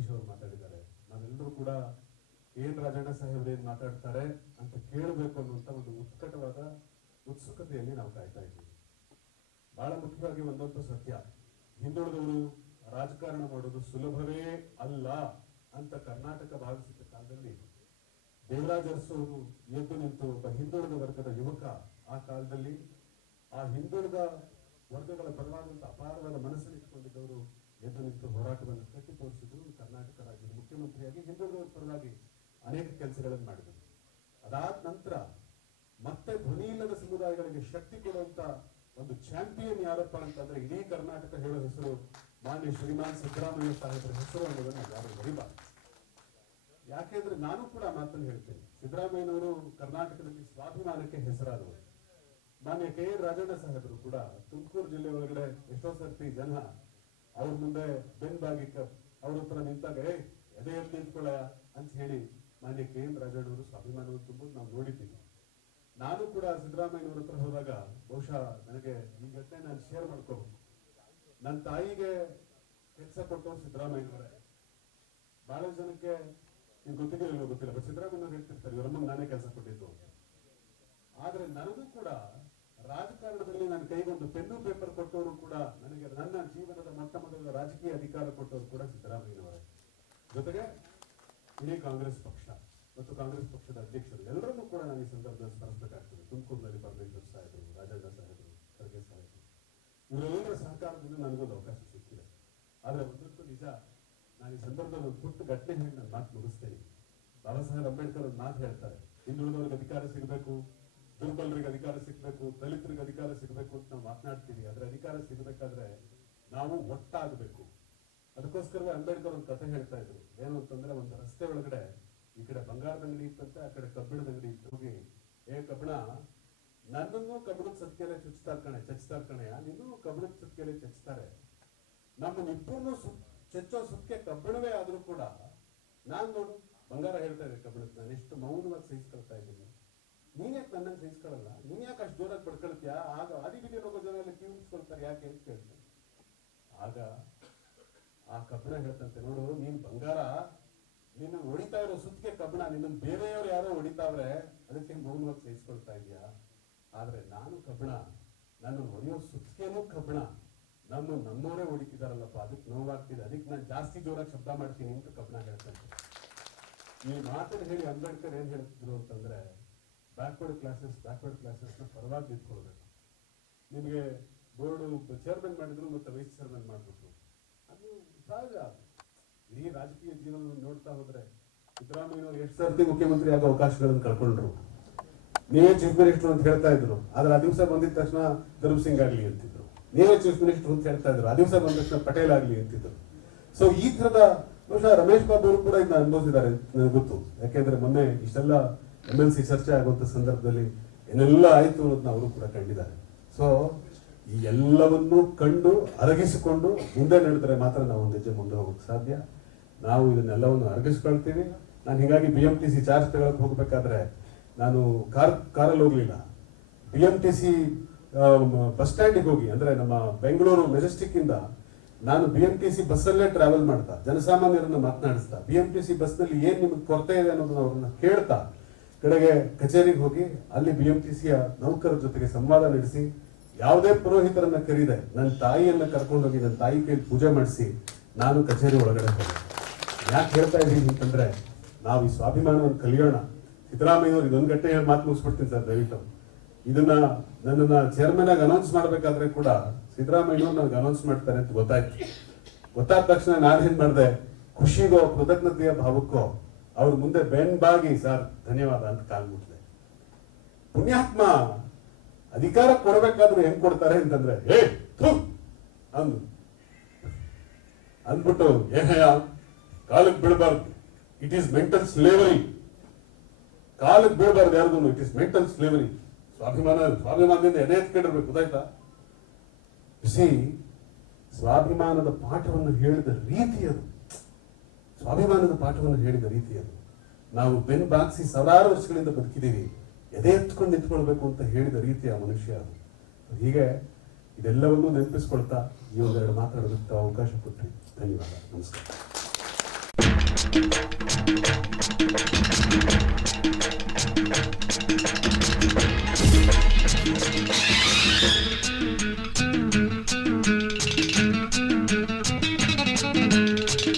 ಸತೀಶ್ ಅವರು ಮಾತಾಡಿದ್ದಾರೆ. ನಾವೆಲ್ಲರೂ ಕೂಡ ಏನ್ ರಾಜಣ್ಣ ಸಾಹೇಬ್ರು ಏನ್ ಮಾತಾಡ್ತಾರೆ ಅಂತ ಕೇಳಬೇಕು ಅನ್ನುವಂತ ಒಂದು ಉತ್ಕಟವಾದ ಉತ್ಸುಕತೆಯಲ್ಲಿ ನಾವು ಕಾಯ್ತಾ ಇದ್ದೀವಿ. ಬಹಳ ಮುಖ್ಯವಾಗಿ ಒಂದಂತೂ ಸತ್ಯ, ಹಿಂದುಳಿದವರು ರಾಜಕಾರಣ ಮಾಡೋದು ಸುಲಭವೇ ಅಲ್ಲ ಅಂತ ಕರ್ನಾಟಕ ಭಾವಿಸಿದ ಕಾಲದಲ್ಲಿ ದೇವರಾಜ ಅರಸು ಅವರು ಎದ್ದು ನಿಂತು ಒಬ್ಬ ಹಿಂದುಳಿದ ವರ್ಗದ ಯುವಕ ಆ ಕಾಲದಲ್ಲಿ ಆ ಹಿಂದುಳಿದ ವರ್ಗಗಳ ಪರವಾದಂತಹ ಅಪಾರವಾದ ಮನಸ್ಸನ್ನು ಇಟ್ಕೊಂಡಿದ್ದವರು ಎದ್ದು ನಿಂತು ಹೋರಾಟವನ್ನು ಕಟ್ಟಿ ತೋರಿಸಿದ್ರು. ಕರ್ನಾಟಕ ರಾಜ್ಯದ ಮುಖ್ಯಮಂತ್ರಿಯಾಗಿ ಹಿಂದುಳಿದವರ ಪರವಾಗಿ ಅನೇಕ ಕೆಲಸಗಳನ್ನು ಮಾಡಿದರು. ಅದಾದ ನಂತರ ಮತ್ತೆ ಧ್ವನಿ ಇಲ್ಲದ ಸಮುದಾಯಗಳಿಗೆ ಶಕ್ತಿ ಕೊಡುವಂತ ಒಂದು ಚಾಂಪಿಯನ್ ಯಾರಪ್ಪ ಅಂತಂದ್ರೆ ಇಡೀ ಕರ್ನಾಟಕ ಹೇಳೋ ಹೆಸರು ಮಾನ್ಯ ಶ್ರೀಮಾನ್ ಸಿದ್ದರಾಮಯ್ಯ ಸಾಹೇಬರ ಹೆಸರು ಅನ್ನೋದನ್ನ ಯಾರು ಮರಿಬಾರದು. ಯಾಕೆಂದ್ರೆ ನಾನು ಕೂಡ ಮಾತನ್ನು ಹೇಳ್ತೇನೆ, ಸಿದ್ದರಾಮಯ್ಯನವರು ಕರ್ನಾಟಕದಲ್ಲಿ ಸ್ವಾಭಿಮಾನಕ್ಕೆ ಹೆಸರಾದವರು. ಮಾನ್ಯ ಕೆ ಎ ರಾಜಣ್ಣ ಸಾಹೇಬರು ಕೂಡ ತುಮಕೂರು ಜಿಲ್ಲೆ ಒಳಗಡೆ ಎಷ್ಟೋ ಸರ್ತಿ ಜನ ಅವ್ರ ಮುಂದೆ ಬೆನ್ಬಾಗಿ ಅವ್ರ ಹತ್ರ ನಿಂತಾಗ ಎದೆ ಎದ್ದು ನಿಂತ್ಕೊಳ್ಳ ಅಂತ ಹೇಳಿ ಮಾನ್ಯ ಕೆ ಎಂ ರಾಜಣ್ಣವರು ಸ್ವಾಭಿಮಾನವನ್ನು ತುಂಬುದು ನಾವು ನೋಡಿದ್ದೀವಿ. ನಾನು ಕೂಡ ಸಿದ್ದರಾಮಯ್ಯನವ್ರ ಹತ್ರ ಹೋದಾಗ ಬಹುಶಃ ನನಗೆ ಈ ಘಟನೆ ನಾನು ಶೇರ್ ಮಾಡ್ಕೋಬಹುದು. ನನ್ನ ತಾಯಿಗೆ ಕೆಲಸ ಕೊಟ್ಟವ್ರು ಸಿದ್ದರಾಮಯ್ಯನವರೇ. ಬಹಳ ಜನಕ್ಕೆ ನೀವು ಗೊತ್ತಿದೆ ಇಲ್ವೋ ಗೊತ್ತಿಲ್ಲ, ಬಟ್ ಸಿದ್ದರಾಮಯ್ಯನವ್ರು ಹೇಳ್ತಿರ್ತಾರೆ ಇವರಮ್ಮ ನಾನೇ ಕೆಲಸ ಕೊಟ್ಟಿದ್ದು. ಆದ್ರೆ ನನಗೂ ಕೂಡ ರಾಜಕಾರಣದಲ್ಲಿ ನನ್ನ ಕೈಗೊಂದು ಪೆನ್ನು ಪೇಪರ್ ಕೊಟ್ಟವರು ಕೂಡ ನನಗೆ ನನ್ನ ಜೀವನದ ಮೊಟ್ಟ ಮೊದಲ ರಾಜಕೀಯ ಅಧಿಕಾರ ಕೊಟ್ಟವರು ಕೂಡ ಸಿದ್ದರಾಮಯ್ಯನವರೇ. ಜೊತೆಗೆ ಇಡೀ ಕಾಂಗ್ರೆಸ್ ಪಕ್ಷ ಮತ್ತು ಕಾಂಗ್ರೆಸ್ ಪಕ್ಷದ ಅಧ್ಯಕ್ಷರು ಎಲ್ಲರನ್ನೂ ಕೂಡ ನಾನು ಈ ಸಂದರ್ಭದಲ್ಲಿ ಸ್ಮರಿಸಬೇಕಾಗ್ತದೆ. ತುಮಕೂರಿನಲ್ಲಿ ಪರಮೇಶ್ವರ್ ಸಾಹೇಬರು, ರಾಜಣ್ಣ ಸಾಹೇಬರು, ಖರ್ಗೆ ಸಾಹೇಬರು, ಇವರೆಲ್ಲರ ಸಹಕಾರದಿಂದ ನನಗೊಂದು ಅವಕಾಶ ಸಿಕ್ಕಿದೆ. ಆದ್ರೆ ಒಂದಂತೂ ನಿಜ, ನಾನು ಈ ಸಂದರ್ಭದಲ್ಲಿ ಒಂದು ಪುಟ್ಟ ಘಟನೆ ಹೇಳಿ ನಾನು ಮಾತು ಮುಗಿಸ್ತೇನೆ. ಬಾಬಾ ಸಾಹೇಬ್ ಅಂಬೇಡ್ಕರ್ ಒಂದು ಮಾತು ಹೇಳ್ತಾರೆ, ಹಿಂದುಳಿದವರಿಗೆ ಅಧಿಕಾರ ಸಿಗಬೇಕು, ದುರ್ಬಲರಿಗೆ ಅಧಿಕಾರ ಸಿಗಬೇಕು, ದಲಿತರಿಗೆ ಅಧಿಕಾರ ಸಿಗಬೇಕು ಅಂತ ನಾವು ಮಾತನಾಡ್ತೀವಿ. ಆದ್ರೆ ಅಧಿಕಾರ ಸಿಗಬೇಕಾದ್ರೆ ನಾವು ಒಟ್ಟಾಗಬೇಕು. ಅದಕ್ಕೋಸ್ಕರವೇ ಅಂಬೇಡ್ಕರ್ ಒಂದು ಕಥೆ ಹೇಳ್ತಾ ಇದ್ರು. ಏನು ಅಂತಂದ್ರೆ, ಒಂದು ರಸ್ತೆ ಒಳಗಡೆ ಈ ಕಡೆ ಬಂಗಾರದ ಅಂಗಡಿ ಇತ್ತಂತೆ, ಆ ಕಡೆ ಕಬ್ಬಿಣದ ಅಂಗಡಿ ಇತ್ತು. ಹೋಗಿ ಕಬ್ಬಣ, ನನ್ನನ್ನು ಕಬ್ಬಣದ ಸತ್ಕೆಲೆ ಚಚ್ತಾರೆ ಕಣೆಯ, ನೀನು ಕಬ್ಬಣದ ಸತ್ಕೆಲೆ ಚಚ್ತಾರೆ, ನಮ್ಮನ್ನಿಬ್ಬರನ್ನು ಚೆಚ್ಚೋ ಸುಕ್ಕೆ ಕಬ್ಬಿಣವೇ ಆದ್ರೂ ಕೂಡ ನಾನ್ ನೋಡು ಬಂಗಾರ ಹೇಳ್ತಾ ಇದೆ ಕಬ್ಬಿಣಕ್ಕೆ, ನಾನು ಎಷ್ಟು ಮೌನವಾಗಿ ಸಹಿಸ್ಕೊಳ್ತಾ ಇದ್ದೀನಿ, ನೀನ್ ಯಾಕೆ ನನ್ನನ್ನು ಸಹಿಸ್ಕೊಳ್ಳಲ್ಲ, ನೀನ್ ಯಾಕೆ ಅಷ್ಟು ಜೋರಾಗಿ ಪಡ್ಕೊಳ್ತೀಯಾ? ಆಗ ಆದಿಬಿದಿ ಹೋಗೋ ಜನ ಎಲ್ಲ ಕಿವಿಸ್ಕೊಳ್ತಾರೆ ಯಾಕೆ ಅಂತ ಕೇಳ್ತಾರೆ. ಆಗ ಆ ಕಬ್ಬಿಣ ಹೇಳ್ತಂತೆ, ನೋಡು ನೀನ್ ಬಂಗಾರ, ನಿನ್ನ ಹೊಡಿತಾ ಇರೋ ಸುತ್ತಿಗೆ ಕಬ್ಬಿಣ, ನಿನ್ನ ಬೇರೆಯವ್ರು ಯಾರೋ ಹೊಡಿತಾವ್ರೆ ಅದಕ್ಕೆ ಮೌನವಾಗಿ ಸಹಿಸ್ಕೊಳ್ತಾ ಇದೆಯಾ. ಆದ್ರೆ ನಾನು ಕಬ್ಬಿಣ, ನನ್ನ ಹೊಡೆಯೋ ಸುತ್ತಿಗೆನೂ ಕಬ್ಬಿಣ, ನಮ್ಮವರೇ ಹೊಡಿತಿದಾರಲ್ಲಪ್ಪ, ಅದಕ್ಕೆ ನೋವಾಗ್ತಿದೆ, ಅದಕ್ಕೆ ನಾನು ಜಾಸ್ತಿ ಜೋರಾಗಿ ಶಬ್ದ ಮಾಡ್ತೀನಿ ಅಂತ ಕಬ್ಬಿಣ ಹೇಳ್ತಂತೆ. ಈ ಮಾತನ್ನು ಹೇಳಿ ಅಂಬೇಡ್ಕರ್ ಏನ್ ಹೇಳ್ತಿದ್ರು ಅಂತಂದ್ರೆ, ಬ್ಯಾಕ್ವರ್ಡ್ ಕ್ಲಾಸಸ್ ಪರವಾಗಿ ನಿಂತ್ಕೊಳ್ಬೇಕು. ನಿಮಗೆ ಬೋರ್ಡ್ ಚೇರ್ಮನ್ ಮಾಡಿದ್ರು ಮತ್ತೆ ವೈಸ್ ಚೇರ್ಮನ್ ಮಾಡ್ಬಿಟ್ರು, ಅದು ಸಹಜ. ಇಡೀ ರಾಜಕೀಯ ಜೀವನವನ್ನು ನೋಡ್ತಾ ಹೋದ್ರೆ ಸಿದ್ದರಾಮಯ್ಯನವರು ಎಷ್ಟು ಸರ್ತಿ ಮುಖ್ಯಮಂತ್ರಿ ಆಗೋ ಅವಕಾಶಗಳನ್ನು ಕಳ್ಕೊಂಡ್ರು. ನೀವೇ ಚೀಫ್ ಮಿನಿಸ್ಟರ್ ಅಂತ ಹೇಳ್ತಾ ಇದ್ರು, ಆದ್ರೆ ಆ ದಿವಸ ಬಂದಿದ ತಕ್ಷಣ ಧರ್ಮ್ ಸಿಂಗ್ ಆಗ್ಲಿ ಅಂತಿದ್ರು. ನೀವೇ ಚೀಫ್ ಮಿನಿಸ್ಟರ್ ಅಂತ ಹೇಳ್ತಾ ಇದ್ರು, ಆ ದಿವಸ ಬಂದ ತಕ್ಷಣ ಪಟೇಲ್ ಆಗ್ಲಿ ಅಂತಿದ್ರು. ಸೊ ಈ ತರದ ಬಹುಶಃ ರಮೇಶ್ ಬಾಬು ಅವರು ಕೂಡ ಇದನ್ನ ಅನುಭವಿಸಿದ್ದಾರೆ ನನಗೆ ಗೊತ್ತು. ಯಾಕೆಂದ್ರೆ ಮೊನ್ನೆ ಇಷ್ಟೆಲ್ಲ MLC ಚರ್ಚೆ ಆಗುವಂತ ಸಂದರ್ಭದಲ್ಲಿ ಏನೆಲ್ಲ ಆಯ್ತು ಅನ್ನೋದನ್ನ ಅವರು ಕೂಡ ಕಂಡಿದ್ದಾರೆ. ಸೊ ಈ ಎಲ್ಲವನ್ನೂ ಕಂಡು ಅರಗಿಸಿಕೊಂಡು ಮುಂದೆ ನಡೆದರೆ ಮಾತ್ರ ನಾವು ಒಂದು ಹೆಜ್ಜೆ ಮುಂದೆ ಹೋಗಕ್ಕೆ ಸಾಧ್ಯ. ನಾವು ಇದನ್ನೆಲ್ಲವನ್ನು ಅರಗಿಸ್ಕೊಳ್ತೀವಿ. ನಾನು ಹೀಗಾಗಿ BMTC ಚಾರ್ಜ್ ತಗೊಳಕ್ ಹೋಗ್ಬೇಕಾದ್ರೆ ನಾನು ಕಾರಲ್ಲಿ ಹೋಗ್ಲಿಲ್ಲ. BMTC ಬಸ್ ಸ್ಟ್ಯಾಂಡಿಗೆ ಹೋಗಿ, ಅಂದ್ರೆ ನಮ್ಮ ಬೆಂಗಳೂರು ಮೆಜೆಸ್ಟಿಕ್ ಇಂದ ನಾನು BMTC ಬಸ್ಸಲ್ಲೇ ಟ್ರಾವೆಲ್ ಮಾಡ್ತಾ ಜನಸಾಮಾನ್ಯರನ್ನ ಮಾತನಾಡಿಸ್ತಾ BMTC ಬಸ್ನಲ್ಲಿ ಏನ್ ನಿಮ್ಗೆ ಕೊರತೆ ಇದೆ ಅನ್ನೋದನ್ನ ಅವ್ರನ್ನ ಕೇಳ್ತಾ ಕಡೆಗೆ ಕಚೇರಿಗೆ ಹೋಗಿ ಅಲ್ಲಿ BMTCಯ ನೌಕರರ ಜೊತೆಗೆ ಸಂವಾದ ನಡೆಸಿ, ಯಾವುದೇ ಪುರೋಹಿತರನ್ನ ಕರೀದೆ ನನ್ನ ತಾಯಿಯನ್ನ ಕರ್ಕೊಂಡೋಗಿ ನನ್ನ ತಾಯಿ ಕೈಲಿ ಪೂಜೆ ಮಾಡಿಸಿ ನಾನು ಕಚೇರಿ ಒಳಗಡೆ ಹೋದೆ. ಯಾಕೆ ಹೇಳ್ತಾ ಇದ್ದೀನಿ ಅಂತಂದ್ರೆ, ನಾವು ಈ ಸ್ವಾಭಿಮಾನವನ್ನು ಕಲಿಯೋಣ. ಸಿದ್ದರಾಮಯ್ಯವ್ರು ಇದೊಂದು ಗಂಟೆ ಹೇಳಿ ಮಾತು ಮುಗಿಸ್ಬಿಡ್ತೀನಿ ಸರ್, ದಯವಿಟ್ಟು ಇದನ್ನ ನನ್ನನ್ನ ಚೇರ್ಮನ್ ಆಗಿ ಅನೌನ್ಸ್ ಮಾಡ್ಬೇಕಾದ್ರೆ ಕೂಡ ಸಿದ್ದರಾಮಯ್ಯವ್ರು ನನಗೆ ಅನೌನ್ಸ್ ಮಾಡ್ತಾರೆ ಅಂತ ಗೊತ್ತಾದ ತಕ್ಷಣ ನಾನೇನ್ ಮಾಡಿದೆ, ಖುಷಿಗೋ ಕೃತಜ್ಞತೆಯ ಭಾವಕ್ಕೋ ಅವ್ರ ಮುಂದೆ ಬೆನ್ಬಾಗಿ ಸರ್ ಧನ್ಯವಾದ ಅಂತ ಕಾಲ್ ಮುಟ್ಟಿದೆ. ಪುಣ್ಯಾತ್ಮ ಅಧಿಕಾರ ಕೊಡಬೇಕಾದ್ರೆ ಹೆಂಗ್ ಕೊಡ್ತಾರೆ ಅಂತಂದ್ರೆ, ಅಂದ್ಬಿಟ್ಟು ಏಹಯ ಕಾಲಕ್ಕೆ ಬೀಳಬಾರ್ದು, ಇಟ್ ಈಸ್ ಮೆಂಟಲ್ ಸ್ಲೇವರಿ, ಕಾಲಕ್ಕೆ ಬೀಳಬಾರ್ದು ಯಾರ್ದು, ಇಟ್ ಈಸ್ ಮೆಂಟಲ್ ಸ್ಲೇವರಿ. ಸ್ವಾಭಿಮಾನದಿಂದ ಎದೆ ಎತ್ಕೊಂಡಿರ್ಬೇಕು, ಗೊತ್ತಾಯ್ತಾ? ಸ್ವಾಭಿಮಾನದ ಪಾಠವನ್ನು ಹೇಳಿದ ರೀತಿ ಅದು, ಸ್ವಾಭಿಮಾನದ ಪಾಠವನ್ನು ಹೇಳಿದ ರೀತಿ ಅದು. ನಾವು ಬೆನ್ ಬಾಗಿಸಿ ಸಾವಿರಾರು ವರ್ಷಗಳಿಂದ ಬದುಕಿದ್ದೀವಿ, ಎದೆ ಎತ್ಕೊಂಡು ನಿಂತ್ಕೊಳ್ಬೇಕು ಅಂತ ಹೇಳಿದ ರೀತಿ ಆ ಮನುಷ್ಯ ಅದು. ಹೀಗೆ ಇದೆಲ್ಲವನ್ನೂ ನೆನಪಿಸ್ಕೊಳ್ತಾ ಈ ಒಂದೆರಡು ಮಾತಾಡೋದಕ್ಕೆ ಅವಕಾಶ ಕೊಟ್ರಿ. ಧನ್ಯವಾದ, ನಮಸ್ಕಾರ. ಧನ್ಯವಾದ.